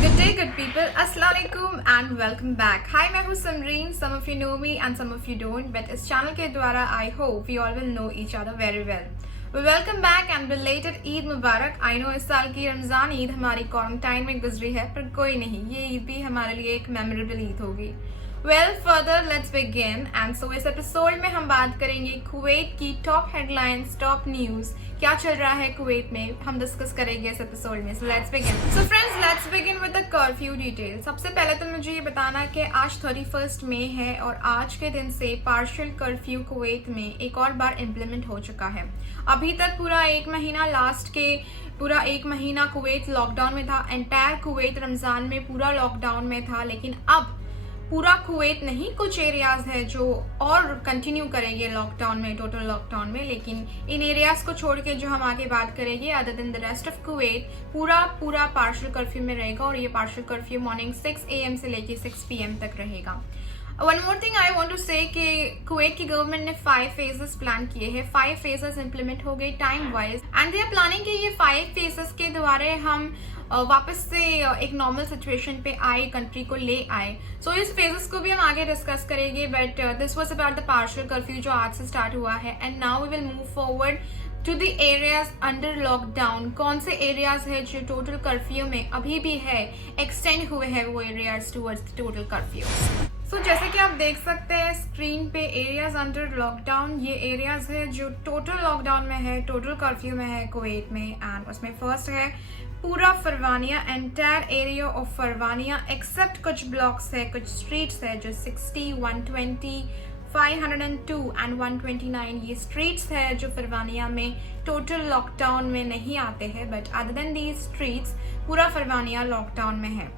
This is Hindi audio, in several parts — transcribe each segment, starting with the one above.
Good day, good people. Assalamu alaikum and welcome back. Hi, मैं हूँ Samreen. Some of you know me and some of you don't. But इस channel के द्वारा I hope we all will know each other very well. We welcome back and belated Eid Mubarak. I know इस साल की रमजान ईद हमारी क्वारंटाइन में गुजरी है, पर कोई नहीं, ये ईद भी हमारे लिए एक मेमोरेबल ईद होगी. Well, further let's begin. And so इस एपिसोड में हम बात करेंगे कुवैत की टॉप हेडलाइंस, टॉप न्यूज, क्या चल रहा है कुवैत में, हम डिस्कस करेंगे इस एपिसोड में. So let's begin. So friends, let's begin with the curfew details. सबसे पहले तो मुझे ये बताना कि आज 31 मई है और आज के दिन से पार्शियल कर्फ्यू कुवैत में एक और बार इम्प्लीमेंट हो चुका है. अभी तक पूरा एक महीना कुवैत लॉकडाउन में था. एंटायर कुवैत रमजान में पूरा लॉकडाउन में था, लेकिन अब पूरा कुवैत नहीं, कुछ एरियाज है जो और कंटिन्यू करेंगे लॉकडाउन में, टोटल लॉकडाउन में. लेकिन इन एरियाज को छोड़ के जो हम आगे बात करेंगे, other than the rest of Kuwait, पूरा पार्शियल कर्फ्यू में रहेगा. और ये पार्शियल कर्फ्यू मॉर्निंग 6 AM से लेके 6 PM तक रहेगा. One more thing I want to say कि कुवैत की गवर्नमेंट ने 5 phases प्लान किए हैं. 5 phases इम्प्लीमेंट हो गए time wise, and they are planning कि ये 5 phases के द्वारा हम वापस से एक नॉर्मल सिचुएशन पे आए, कंट्री को ले आए. सो इस फेजेस को भी हम आगे डिस्कस करेंगे, but this was about the partial curfew जो आज से स्टार्ट हुआ है. And now we will move forward to the areas under lockdown. कौन से एरियाज है जो टोटल कर्फ्यू में अभी भी है, एक्सटेंड हुए हैं वो एरियाज टूवर्ड्स टोटल कर्फ्यू. सो जैसे कि आप देख सकते हैं स्क्रीन पे, एरियाज अंडर लॉकडाउन, ये एरियाज है जो टोटल लॉकडाउन में है, टोटल कर्फ्यू में है कुवैत में. एंड उसमें फर्स्ट है पूरा Farwaniya, entire area of Farwaniya except कुछ ब्लॉक्स है, कुछ स्ट्रीट्स है जो 60, 120, 502 एंड 129 ये स्ट्रीट्स है जो फरवानिया में टोटल लॉकडाउन में नहीं आते हैं. But other than these streets पूरा फरवानिया लॉकडाउन में है.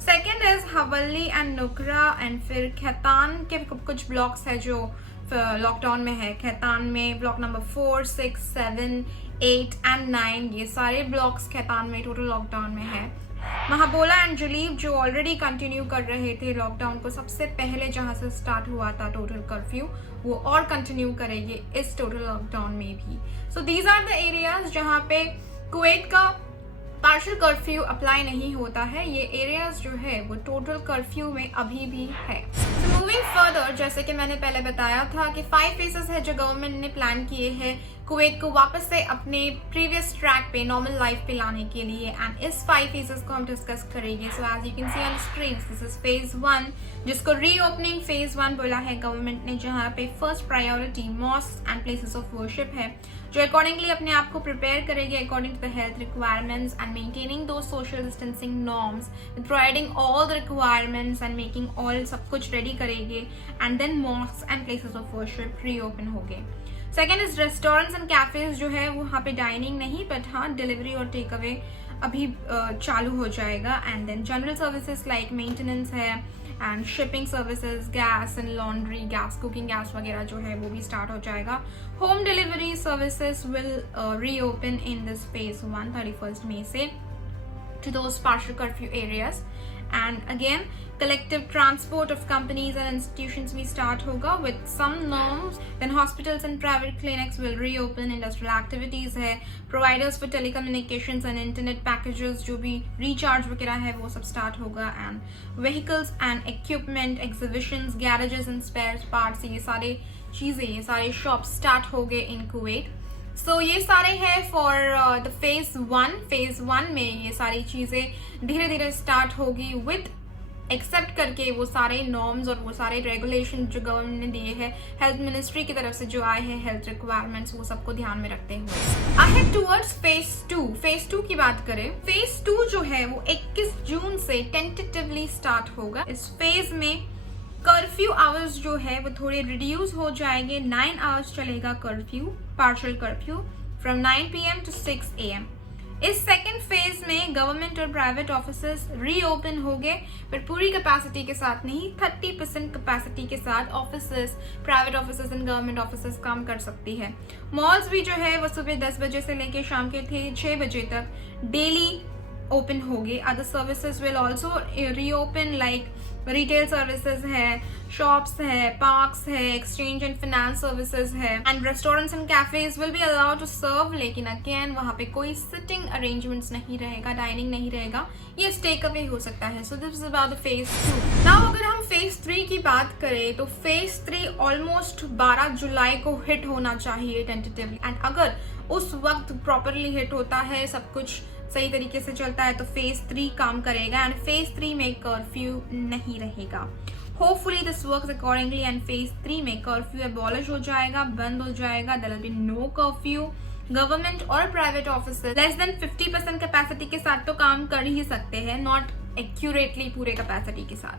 सेकेंड इज हवल्ली एंड नुकरा, एंड फिर खैतान के कुछ ब्लॉक्स है जो लॉकडाउन में है. खैतान में ब्लॉक नंबर 4, 6, 7, 8 एंड 9 ये सारे ब्लॉक्स खैतान में टोटल लॉकडाउन में है. महाबोला एंड जलीब जो ऑलरेडी कंटिन्यू कर रहे थे लॉकडाउन को सबसे पहले, जहां से स्टार्ट हुआ था टोटल कर्फ्यू, वो और कंटिन्यू करेंगे इस टोटल लॉकडाउन में भी. So these are the areas जहां पे कुवैत का पार्शियल कर्फ्यू अप्लाई नहीं होता है. ये एरियाज जो है वो टोटल कर्फ्यू में अभी भी है. सो मूविंग फर्दर, जैसे कि मैंने पहले बताया था कि 5 फेजेस है जो गवर्नमेंट ने प्लान किए हैं कुवैत को वापस से अपने प्रीवियस ट्रैक पे, नॉर्मल लाइफ पे लाने के लिए. एंड इस 5 फेजेस को हम डिस्कस करेंगे. So as you can see on screen, this is phase 1 जिसको रीओपनिंग फेज 1 बोला है गवर्नमेंट ने, जहाँ पे first priority mosque and places of worship है, जो अकॉर्डिंगली अपने आप को प्रिपेयर करेंगे according to the health requirements and maintaining दो social distancing norms, providing all the requirements and making all सब कुछ रेडी करेंगे. And then mosque and places of worship reopen हो गए. Second is restaurants and cafes जो है वो वहाँ पे डाइनिंग नहीं, बट हाँ डिलीवरी और टेक अवे अभी चालू हो जाएगा. And then general services like maintenance है and shipping services, gas and laundry, gas cooking gas वगैरह जो है वो भी स्टार्ट हो जाएगा. Home delivery services will reopen in this phase 1 31 मई से to those partial curfew areas. And again, collective transport of companies and institutions भी start होगा with some norms. Then hospitals and private clinics will reopen. Industrial activities है, providers for telecommunications and internet packages जो भी recharge वगैरह है वो सब start होगा. And vehicles and equipment, exhibitions, garages and spare parts, ये सारे चीजें, ये सारे shops start हो गए in Kuwait. सो ये सारे हैं फॉर द फेज 1. फेज 1 में ये सारी चीजें धीरे धीरे स्टार्ट होगी विद एक्सेप्ट करके वो सारे नॉर्म्स और वो सारे रेगुलेशन जो गवर्नमेंट ने दिए हैं हेल्थ मिनिस्ट्री की तरफ से जो आए हैं, हेल्थ रिक्वायरमेंट्स, वो सबको ध्यान में रखते हुए. Ahead towards phase 2. फेज 2 की बात करें, फेज 2 जो है वो 21 जून से टेंटेटिवली स्टार्ट होगा. इस फेज में कर्फ्यू आवर्स जो है वो थोड़े रिड्यूस हो जाएंगे. 9 आवर्स चलेगा curfew, partial curfew from 9 PM to 6 AM. इस सेकेंड फेज में गवर्नमेंट और प्राइवेट ऑफिसेस रीओपन हो गए, पर पूरी कैपेसिटी के साथ नहीं, 30% कैपेसिटी के साथ offices, private offices and government offices काम कर सकती है. मॉल्स भी जो है वो सुबह 10 बजे से लेकर शाम के 6 बजे तक डेली ओपन होगी. Other services will also reopen, like retail services है, शॉप्स है, पार्क्स है, एक्सचेंज एंड फाइनेंस सर्विसेज है, and restaurants and cafes will be allowed to serve. लेकिन अगेन वहां पे कोई सिटिंग अरेंजमेंट्स नहीं रहेगा, डाइनिंग नहीं रहेगा, ये टेक अवे हो सकता है. So this is about the phase 2. Now अगर हम फेज 3 की बात करें तो फेज 3 ऑलमोस्ट 12 जुलाई को हिट होना चाहिए टेंटेटिवली, एंड अगर उस वक्त प्रॉपरली हिट होता है, सब कुछ सही तरीके से चलता है, तो फेज 3 काम करेगा एंड फेज 3 में कर्फ्यू नहीं रहेगा. Hopefully this works accordingly and phase 3 में कर्फ्यू एबॉलिश हो जाएगा, बंद हो जाएगा. There will be no curfew. Government और private officers less than 50% capacity के साथ तो काम कर ही सकते हैं, नॉट एक्यूरेटली पूरे कैपेसिटी के साथ.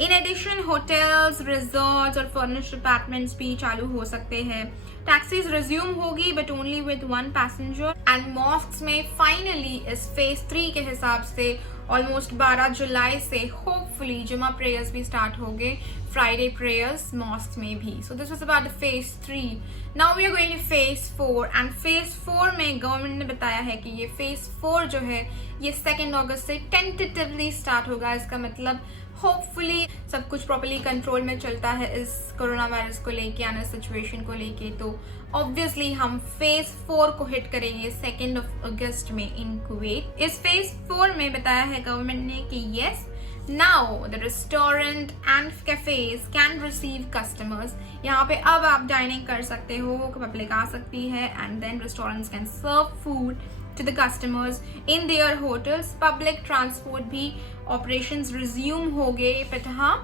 इन एडिशन होटल्स, रिजॉर्ट्स और फर्निश्ड अपार्टमेंट्स भी चालू हो सकते हैं. टैक्सीज रिज्यूम होगी but only with 1 passenger. And mosques में फाइनली इस फेज 3 के हिसाब से ऑलमोस्ट 12 जुलाई से होपफुली जुमा प्रेयर्स भी स्टार्ट हो गए, फ्राइडे प्रेयर्स मॉस्क में भी. So this was about the phase 3. Now we are going to phase 4 and phase 4 में गवर्नमेंट ने बताया है कि ये फेज 4 जो है ये 2 अगस्त से टेंटेटिवली स्टार्ट होगा. इसका मतलब होपफुली सब कुछ प्रॉपर्ली कंट्रोल में चलता है इस कोरोना वायरस को लेके एंड इस सिचुएशन को लेके, तो ऑब्वियसली हम फेज 4 को हिट करेंगे 2 अगस्त में इन कुवैत. इस फेज 4 में बताया है गवर्नमेंट ने कि yes, now the restaurant and cafes can receive customers. यहाँ पे अब आप डाइनिंग कर सकते हो, पब्लिक आ सकती है and then restaurants can serve food to the customers in their hotels. Public transport भी operations resume हो गए, but हाँ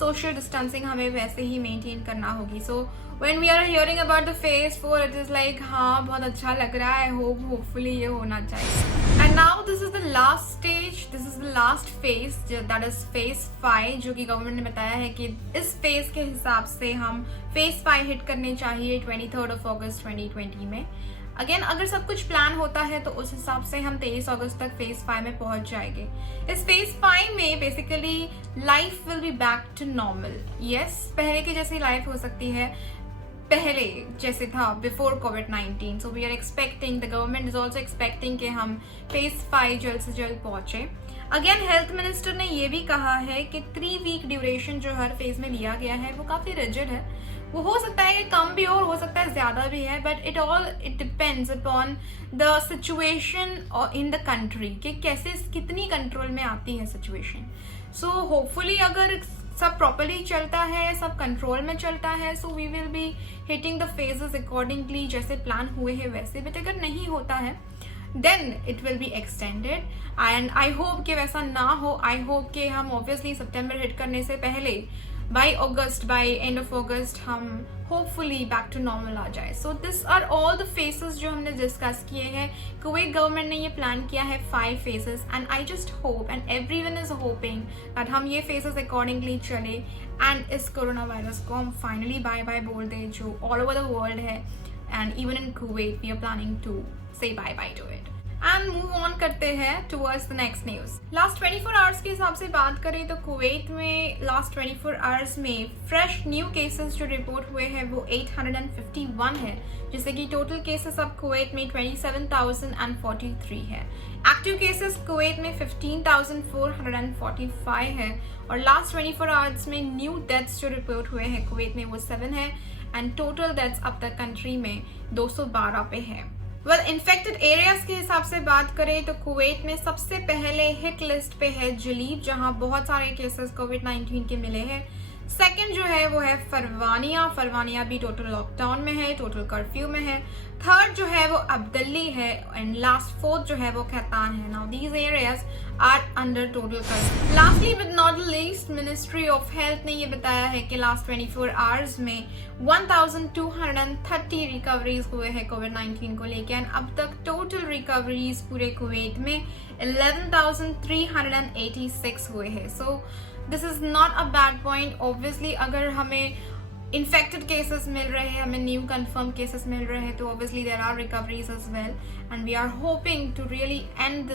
social distancing हमें वैसे ही maintain करना होगी. So when we are hearing about the phase 4, it is like हाँ बहुत अच्छा लग रहा है, hopefully ये होना चाहिए. And now this is the last stage, this is the last phase, that is phase 5, जो कि गवर्नमेंट ने बताया है कि इस phase के हिसाब से हम phase 5 हिट करने चाहिए 23 अगस्त 2020 में. अगेन अगर सब कुछ प्लान होता है तो उस हिसाब से हम 23 अगस्त तक फेज 5 में पहुंच जाएंगे. इस फेज 5 में basically life will be back to normal. Yes, पहले की जैसी लाइफ हो सकती है, पहले जैसे था बिफोर कोविड-19. So we are expecting, the government is also expecting कि हम फेज 5 जल्द से जल्द पहुंचे. अगेन हेल्थ मिनिस्टर ने ये भी कहा है कि 3 वीक ड्यूरेशन जो हर फेज में लिया गया है वो काफी रिजिड है. वो हो सकता है कि कम भी हो सकता है ज्यादा भी है, but it depends upon the situation in the country कि कैसे कितनी कंट्रोल में आती है सिचुएशन. सो होपफुली अगर सब प्रॉपरली चलता है, सब कंट्रोल में चलता है, so we will be hitting the phases accordingly जैसे प्लान हुए हैं वैसे. बट अगर नहीं होता है then it will be extended and I hope कि वैसा ना हो. आई होप कि हम ऑब्वियसली सितंबर हिट करने से पहले बाय एंड ऑफ अगस्त हम होपफुली बैक टू नॉर्मल आ जाए. So this are all the phases जो हमने डिस्कस किए हैं. कुवैत गवर्नमेंट ने ये प्लान किया है 5 phases and I just hope and everyone is hoping that हम ये फेसेस अकॉर्डिंगली चले एंड इस कोरोना वायरस को हम फाइनली बाय बाय बोल दें जो ऑल ओवर द वर्ल्ड है. And even in Kuwait we are planning to say bye bye to it and move on करते हैं towards the next news. Last 24 hours के हिसाब से बात करें तो कुवैत में लास्ट 24 आवर्स में फ्रेश न्यू केसेस जो रिपोर्ट हुए हैं वो 851 है, जिससे कि टोटल केसेस अब कुवैत में 27,043 है. एक्टिव केसेस कुवैत में 15,445 है और लास्ट 24 आवर्स में न्यू डेथ्स जो रिपोर्ट हुए हैं कुवैत में वो 7 है एंड टोटल डेथ्स अब तक कंट्री में 212 पे है. इन्फेक्टेड एरियाज के हिसाब से बात करें तो कुवैत में सबसे पहले हिट लिस्ट पे है जलीब, जहां बहुत सारे केसेस कोविड-19 के मिले हैं. सेकंड जो है वो है फरवानिया भी टोटल लॉकडाउन में है, टोटल कर्फ्यू में है. थर्ड जो है वो अब्दली है एंड लास्ट फोर्थ जो है वो खैतान है. Now these areas are under total curfew. Lastly but not least, ministry of health ने ये बताया है कि लास्ट 24 आवर्स में 1230 रिकवरीज हुए हैं कोविड-19 को लेकर एंड अब तक टोटल रिकवरीज पूरे कुवैत में 11,386 हुए हैं. So this is not a bad point. Obviously अगर हमें इन्फेक्टेड केसेस मिल रहे हैं, हमें न्यू कंफर्म केसेस मिल रहे हैं, तो obviously there are recoveries as well and we are hoping to really end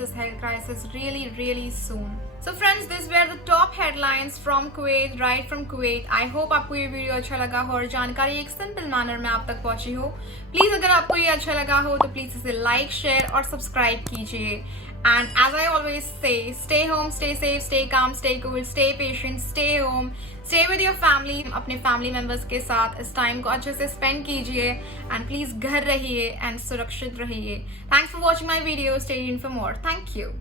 this health crisis really, really soon. So friends, these were the top headlines from Kuwait, right from Kuwait. I hope आपको ये वीडियो अच्छा लगा हो और जानकारी एक सिंपल मैनर में आप तक पहुंची हो. प्लीज अगर आपको ये अच्छा लगा हो तो प्लीज इसे लाइक, शेयर और सब्सक्राइब कीजिए. And as I always say, stay home, stay safe, stay calm, stay cool, stay patient, stay home, stay with your family. अपने family members के साथ इस टाइम को अच्छे से spend कीजिए and please घर रहिए and सुरक्षित रहिए. Thanks for watching my video. Stay tuned for more. Thank you.